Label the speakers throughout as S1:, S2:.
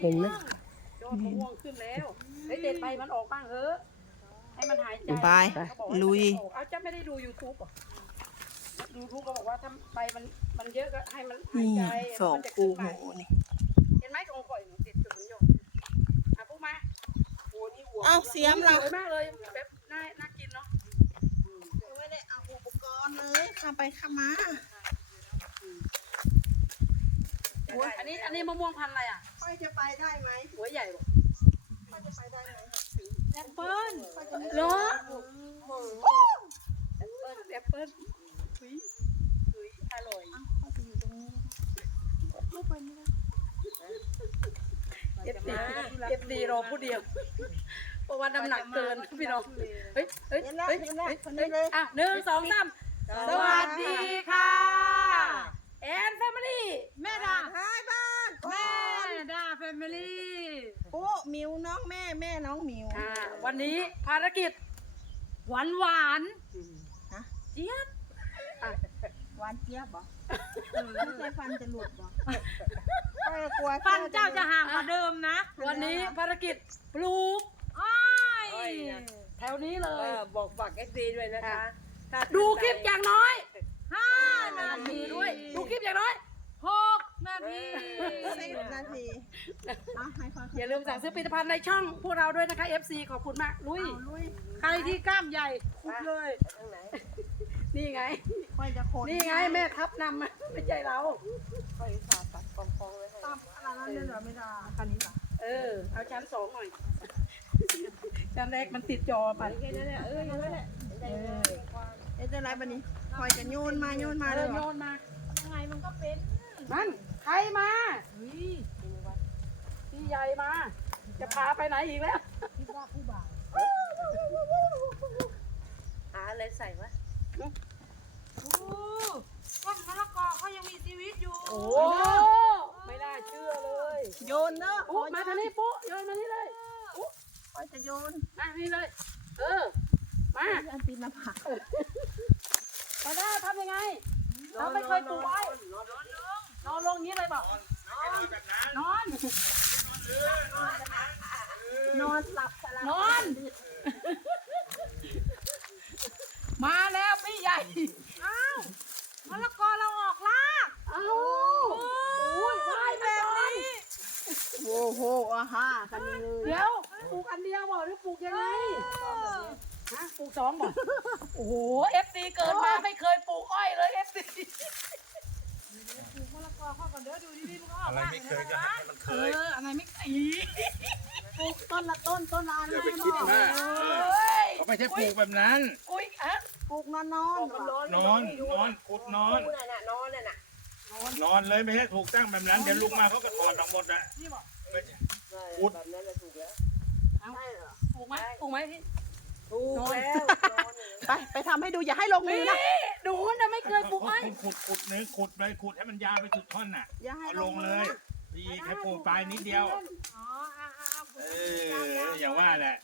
S1: เห็นไหม
S2: ยอดมะม่วงขึ้นแล้วเฮ้ยเด็ดใบมันออกบ้างเถอะให้มันหายใจ
S3: ไป
S2: เขาบอกว่า
S3: ลุย
S2: เอาจะไม่ได้ดู YouTube เหรอดูทูบก็บอกว่าถ้าใบมันมันเยอะก็ให้มันหาย
S3: นี่
S2: ใจ
S3: สอง
S2: มันจะ
S3: คู่
S2: ขึ้น
S3: หู
S2: มา
S3: นี่
S2: เห็นไหมของข่อยหนูติดจุดมันโยกอะปุ๊บมาโอ้นี่หัว
S3: เอ้าเสียมล่ะ
S2: สวยมากเลยแบบน่าน่ากินเนาะ
S3: ไม่ได้เอาอุปกรณ์เลยข้ามไปข้ามมา
S2: อันนี้อันนี้มะม่วงพันธุ์อะไรอะ
S3: ค่อยจะไปได้ไหม
S2: หัวใหญ่บ่
S3: ค่อยจะไปได้ไหม
S2: แอปเปิ้ลเหรอแอปเปิ้ลแอปเปิ้ลหุยหุยอร่อย
S3: ค่อยจะอยู่ตรงนี้ลูกไปไม่ได้
S2: เอฟซีเอฟซีรอผู้เดียว เพราะว่าน้ำหนักเกินพี่น้อง เฮ้ย เฮ้ย
S3: เห็นแล้ว
S2: เฮ้ย
S3: เห็นแล้ว
S2: เฮ้ย
S3: คนนี้เลย
S2: อะหนึ่งสองสามสวัสดีค่ะแอนแฟ มิลี่
S4: แม่ดา
S3: ท้ายบ้าน
S4: แม่ดาแฟมิลี่
S3: ปุ๊มิวน้องแม่แม่น้องมิว
S2: อ่าวันนี้ภารกิจ
S4: หวานหวาน
S3: ฮะ
S4: เจี๊ยบ
S3: หวานเจี๊ยบเหรอไม่ใช่ฟันจะหลุดเหรอค่อยกลัว
S4: ฟันเจ้าจะห่างกว่าเดิมนะ
S2: วันนี้ภารกิจปลูก
S4: อ้อย
S2: แถวนี้เลย
S1: บอกฝากเอฟซีด้วยนะคะถ้า
S2: ดูคลิปอย่างน้อย
S4: ห้านา
S2: มื
S4: ที
S2: อด้วย ดูคลิปอย่างน้อย
S4: หกนาที
S3: สิบนาทีเอาให้ค่อย
S2: อย่าลืมสั่งซื้อผลิตภัณฑ์ในช่องพวกเราด้วยนะคะ FC ขอบคุณมากลุย
S3: ๆลุย
S4: ใครที่กล้ามใหญ่คุดเลย
S1: ทางไหน
S2: นี่ไง
S3: ค่อยจะคน
S2: นี่ไงแม่ทับนำมาไม่ใช่เรา
S1: ค่อยผ่าตัดกองฟองไว้ให้
S3: ตามขนาดนั้นเลยเหรอไม่ได้คันนี้ป่ะ
S2: เออ เอาชั้นสองหน่อย ชั้นแรกมันติดจอไป
S1: แค่นั้นแหละเอออย่างนั้นแหละใจเย็นๆความ
S3: เอ๊ะจะไรบันนี้คอยจะโยนมาโยนมา
S2: เอ
S3: เล
S2: อย
S3: เหร
S2: โย
S3: อน
S2: มา
S4: ยังไงมันก็เป็น
S2: มันใครมา
S4: เฮ้ย
S2: พี่ใหญ่มา จะพาไปไหนอีกแล้ว
S4: คิดว่าผู้บ่าว
S1: หาอะไรใส่วะ
S4: โอ้ต้นมะละกอเขายังมีชีวิตอยู่
S2: โอ้ไม่น่าเชื่อเลย
S3: โยนเนอะ
S2: ปุ๊มาทางนี้ปุ๊โยนมานี่เลย
S3: คอยจะโยน
S2: มานี่เลย เออ มา
S3: อันปีนหน้าผาก
S2: มาได้ทำยังไง เราไม่เคยปลูกไว้นอนลงอย่างนี้เลยบอกนอน
S3: นอนหลับสลับ
S2: นอน มาแล้วพี่ใหญ่
S4: อ้าวมะละกอเราออกลาก
S2: เอ้าโอ้ยไหวแบบนี้
S3: โอ้โหอะฮะคันนี้เลย
S2: เดี๋ยวปลูกอันเดียวบอกหรือปลูกยังไงฮะปลูกสองบอกโอ้โหเอฟซีเกิดมาไม่เคยปลูกอ้อยเลยเอฟซี
S4: ปลูกมะละกอเข้ากันเด้อดูดิมันก็ ออก
S5: อะไร
S4: ลาก
S5: ไม่เคยก็ให้มันเค
S2: เอย ออะไรไม่อี
S3: ปลูกต้นละต้นต้นละอัน
S5: อย่า
S3: นะ
S5: ไปคิดมาก
S2: เฮ้ย
S5: เขาไม่ใช่ปลูกแบบนั้น
S2: อุ้ยอะ
S3: ปลูกนอนนอน
S5: นอนนอนขุดนอน
S1: นู่นน่ะน่ะนอนน่ะน่ะ
S5: นอนเลยไม่ใช่ถูกตั้งแบบนั้นเดี๋ยวลุกมาเขาก็ถอดออกหมดนะไม่ใช่อุด
S1: แบบนั้นแหละถูกแล้ว
S2: ใช่เหรอปลูกไหมปลูกไหมพี่
S1: ถูกแล้วนอนอย่างนั้น
S3: ไปไปทำให้ดูอย่าให้ลงมือนะ
S2: นี่ดูนะไม่เคยปลูกอ้อย
S5: ขุดขุดขุดเนื้อขุดเลยขุดให้มันยาวไปสุดท่อนน่ะ
S3: อย่าให้
S5: เอา
S3: ล
S5: ล
S3: ง
S5: ง
S3: มื
S5: เล
S3: อย
S5: ดีแค่ปลูกปลายนิดเดียว
S4: อ๋ออ่าอ่าอ่า
S5: เอออย่างว่าแหละ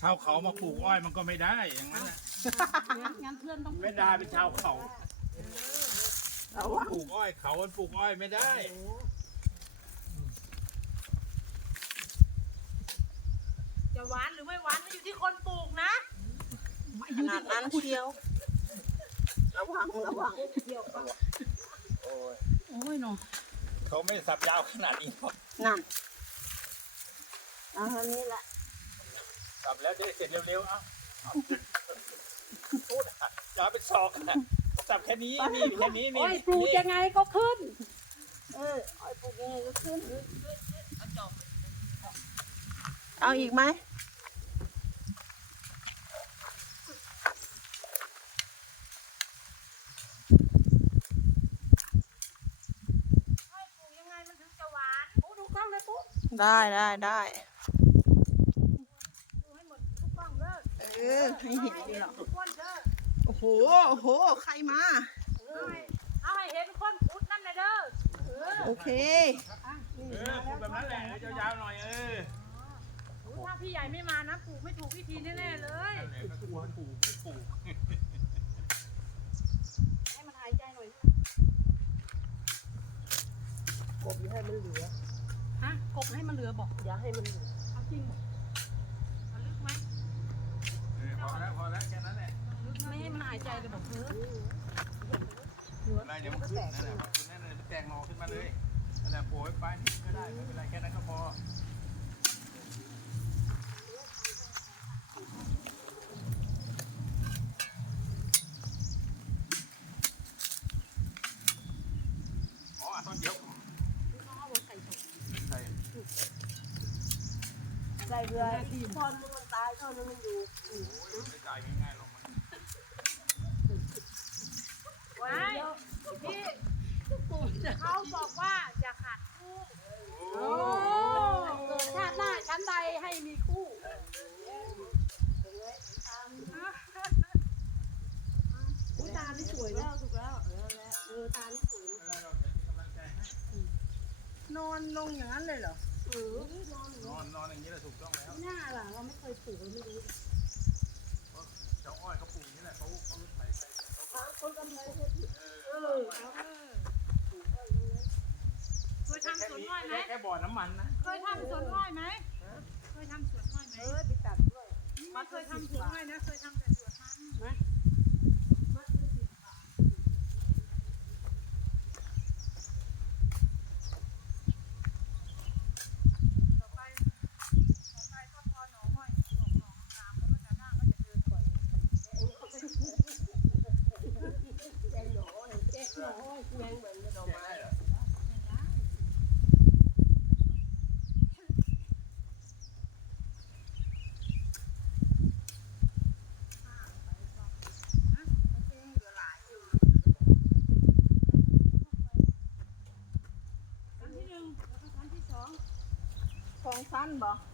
S5: ชาวเขามาปลูกอ้อยมันก็ไม่ได้อย่างนั้นน่ะ
S2: งั้นเพื่อนต้อง
S5: ไม่ได้เป็นชาวเขาปลูกอ้อยเขามันปลูกอ้อยไม่ได้
S4: จะหวานหรือไม่หวานมันอยู่ที่คนปลูกนะ
S3: ขนาดนั้นเชียว ระวังระวัง
S5: โอ้ย
S2: โอ้ยเนาะ
S5: เขาไม่สับยาวขนาดนี้หรอก
S3: นั่นเอาเท่านี้แหละ
S5: สับแล้วได้เสร็จเร็วๆเอาเอาพูดอะยาวเป็นศอกอะสับแค่นี้นี่แค่นี้นี่
S2: อ้ยปลูกยังไงก็ขึ้น
S3: เออเอาปลูกยังไงก็ขึ้น เอาอีกไหม
S4: ให้ปลูกยังไงมันถึงจะหวาน
S2: ปุ๊ดูกล้องเลยปุ๊
S3: ได้ได้ได้
S4: ดูให้หมดทุกกล้องเด้อ
S3: เออให้เห็นดีหรอก
S4: ทุกคนเด้อ
S3: โอ้โหโอ้โห ใครมา
S4: เอาให้เอาให้เห็นคนขุดนั่นนะเด้อเออ
S3: โอเค
S5: เออพูดแบบนั้นแหละยาวๆหน่อยเออ
S4: ถ้าพี่ใหญ่ไม่มานะปลูกไม่ถูกวิธีแน่ๆเลย
S5: นั่นแหละก็กลัวปลูกไม่ปลูก
S2: ให้มันหายใจหน่อย
S1: กบอยู่ให้มันเหลือ
S2: ฮะกบให้มันเหลือ
S4: ลือบอก
S3: อย่าให้มันอยู่
S2: เอาจริงบอก
S4: มันลึกไหม
S5: เออพอแล้วพอแล้วแค่นั้นแหละ
S4: ลึกไม่ให้มันหายใจเลยบอกเธอ
S5: อะไรเดี๋ยวมันขึ้นนั่นแหละขึ้นนั่นเลยแตงนอขึ้นมาเลยนั่นแหละโปรยไปนี่ก็ได้ไม่เป็นไรแค่นั้นก็พออ๋อตอนเดียว
S4: เอาไว้ใส่ถุง
S5: ใส่
S3: ใส่เรืออีกท่อนนึงมันตายท่อนนึงมันอยู่
S5: โอ้ยไม่จ่ายง่ายๆหรอกมัน
S4: ว้ายพี่เขาบอกว่าอย่าขาดคู่
S5: โอ้
S2: เกิดชาติหน้าชั้นใดให้มีคู่อุ้ยตานี่สวยนะ
S3: ถูกแล้วเออแล้ว
S2: เออตานี่สวยน
S5: อนลง
S1: อย่างนั้นเลยเหรอ
S2: เออนอน
S5: นอนนอนอย่างนี้แหละถูกต้องแล้ว
S2: ไม่น่าล่ะเราไม่เคยปลูกเราไม่รู้
S5: เจ้าอ้อยเขาปลูกอย่างนี้แหละเขาเขาใส่ใส่เขา
S3: คนกำไร
S5: เออ
S2: เออ
S4: เคยทำสวนอ้อยไหม
S5: แค่บ่อน้ำมันนะ
S4: เคยทำสวนอ้อยไหมเคยทำสวนอ้อยไหม
S3: เออไปตัดด้วย
S4: ไม่เคยทำสวนอ้อยนะเคยทำแต่สวนมันต่อไป ต่อไปก็พอหนองห้อยออกหนองงามแล้วก็จะหน้าก็จะเดินก่อน
S3: แกงหนอเลยแกงหนอแกงเหมือนหน่อไม้
S4: ชั้นที่หนึ่งแล้วก็ชั้นที่สอง
S1: ข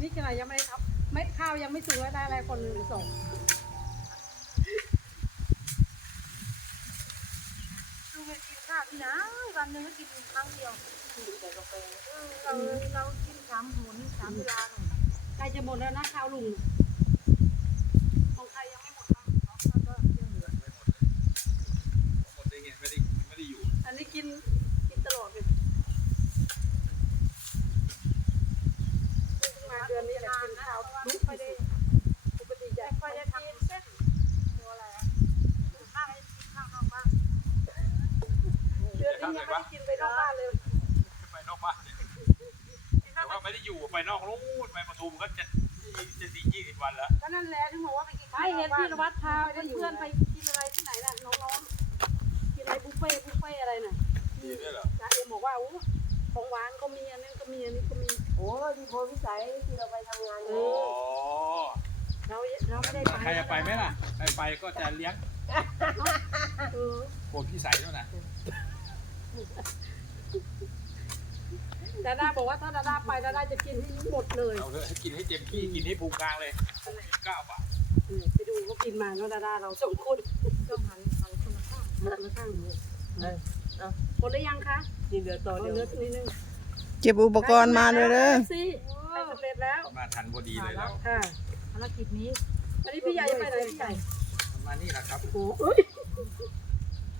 S2: นี่ขนาดยังไม่ได้ทับเม็ดข้าวยังไม่สุกแล้วได้อะไรคนหนึ่งส่ง
S4: ลุงจะกินข้าวที่ไหนวันหนึงก็กินครั้งเดียวเออเราเรากินสามหนสามเวลาหน่อย
S2: ใกล้จะหมดแล้วนะข้าวลุงของใครยังไม่หมดบ้าง
S4: แล้วก็ยังเหลือ
S5: ไม่หมดเลยหมดได้ไงไม่ได้ไม่ได้อยู่
S2: อันนี้กินกินตลอดเลยมาเดือนนี้แหละกินข้าว
S4: ไม่ค่อยได้
S2: ปกติจะ
S4: ไม่ค่อยได้ทำเส้นตัวอะไรอะส่วนมากให้กินข้าวนอกบ้าน
S2: เดือนนี้ยังไม่ได้กินไปนอกบ้านเลย
S5: ไปนอกบ้านเนี่ยแต่ว่าไม่ได้อยู่ไปนอกนู่นไปปทุมก็จะจะดียี่สิบวันแล้ว
S4: ก็นั่นแหละที่บอกว่าไปกิน
S2: ไปเห็นพี่นวัดพาเพื่อนๆไปกินอะไรที่ไหนน่ะน้องๆกินอะไรบุฟเฟ่ต์บุฟเฟ่ต์อะไรน่ะ
S5: มีด้วยเหรอ
S2: จ้าเอ็มบอกว่าอู้ของหวานก็มีอันนั้นก็มีอันนี้ก็มี
S1: โอ้ที่โพธิสัยที่เราไปทำงาน
S2: เอ
S5: อ๋อ
S2: เราเราไม่ได้ไป
S5: ใครจะไปไหมล่ะใครไปก็จะเลี้ยง
S2: เออ
S5: พวกพี่ใส่ด้วยนะ
S2: ดาด้าบอกว่าถ้าดาด้าไปดาด้าจะกินให้หมดเลย
S5: เอาเลยให้กินให้เต็มที่กินให้พุงกลางเลยเก้าบาท
S2: เนี่ยไปดูเขากินมาแล้วดาด้าเราสองคน
S4: ก็หันหันคนละข้าง
S2: มามาข้างหนู
S1: เออเอา
S2: คนหรือยังคะ
S1: นี่เดือดต่อ
S2: เอา
S1: เดียว
S2: เลือกนิดนึง
S3: เก็บอุปกรณ์มาเลยเด้อ
S2: สิไปสำเร็จแล้ว
S5: มาทันพอดีเลยแล้ว
S2: ค่ะ
S4: ภารกิจนี้
S2: อันนี้พี่ใหญ่จะไปไหนพี่ใหญ่
S5: มานี่แหละครับ
S2: โอ้โหเอ้ย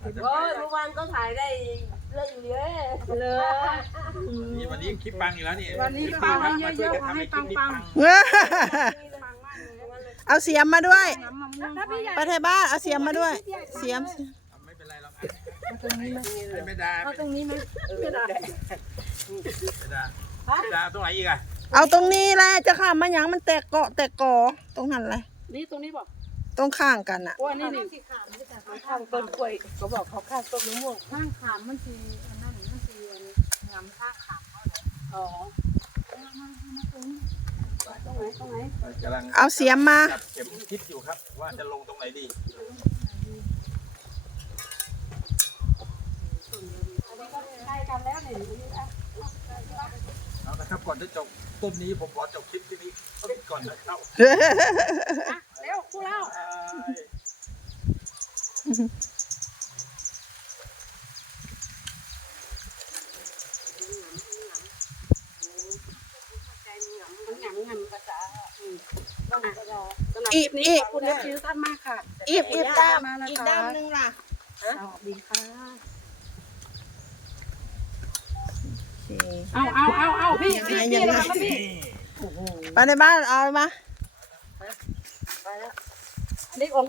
S5: อาจจะ
S1: โอ้
S5: ไป
S1: ยเมื่อวานก็ถ่ายได้เรื่องเยอะ
S2: เลย
S5: นี่วันนี้คลิปปังอีกแล้วนี่
S2: วันนี้ก็เอาให้เยอะๆเอาให้ปังปังมากเลย
S3: เอาเสียมมาด้วย
S4: น้ำมะม่วง
S2: ถ้าพี่ใหญ่
S3: ไปไทยบ้านเอาเสียมมาด้วย เสียม
S5: ไม่เป็นไรหรอก
S4: ตรงนี้ไหม
S5: ไม่ได้
S4: เอาตรงนี้ไหม
S2: ไม่ได้
S5: ไม่ได้ไม่ได้ตรงไหนอีกอะ
S3: เอาตรงนี้แหละจะข้ามมาหยังมันแตกเกาะแตกกอตรงนั้นเลย
S2: นี่ตรงนี้บอก
S3: ตรงข้างกันอะ
S2: โอ้อันนี้นี่
S4: สีขาวไม่แต่
S1: ข้างต้นกล้วยเขาบอกเขาข้างต้นมะม่วง
S4: ข้างขามมันสีอันนั้นมันสีงามข้างขามเขาเลย
S2: อ๋อ
S4: มามามาตรงนี้
S2: ตรงไหนตรงไหน
S5: กำลัง
S3: เอาเสียมมา
S5: จับเข็มคิดอยู่ครับ ว่าจะลงตรงไหนดี
S2: อันนี้ก็ใกล้กันแล้วนี่อันนี้อะ
S5: เอาละครับก่อนจะจบต้นนี้ผมขอจบคลิปที่นี้ก่อนนะครับ
S2: อะเร็วพวกเรามันหยำหยำภาษาอืมต้องอะสำหรับค
S3: อี
S2: ลิ
S3: ก
S2: ปนี้
S3: อี
S2: ข
S3: ก
S2: อบคุณเอฟซีทุกท่านมากค่ะ
S3: อีบอีบด้าม
S2: มานะคะ
S3: อีกด้ามหนึงล่ะ
S2: สวัสดีค่ะ
S3: โอ เค
S2: เอาเอาเอาเอาพี่พี่พี่ระวังนะพี่
S3: ไปในบ้านเอามา
S2: อันนี้อง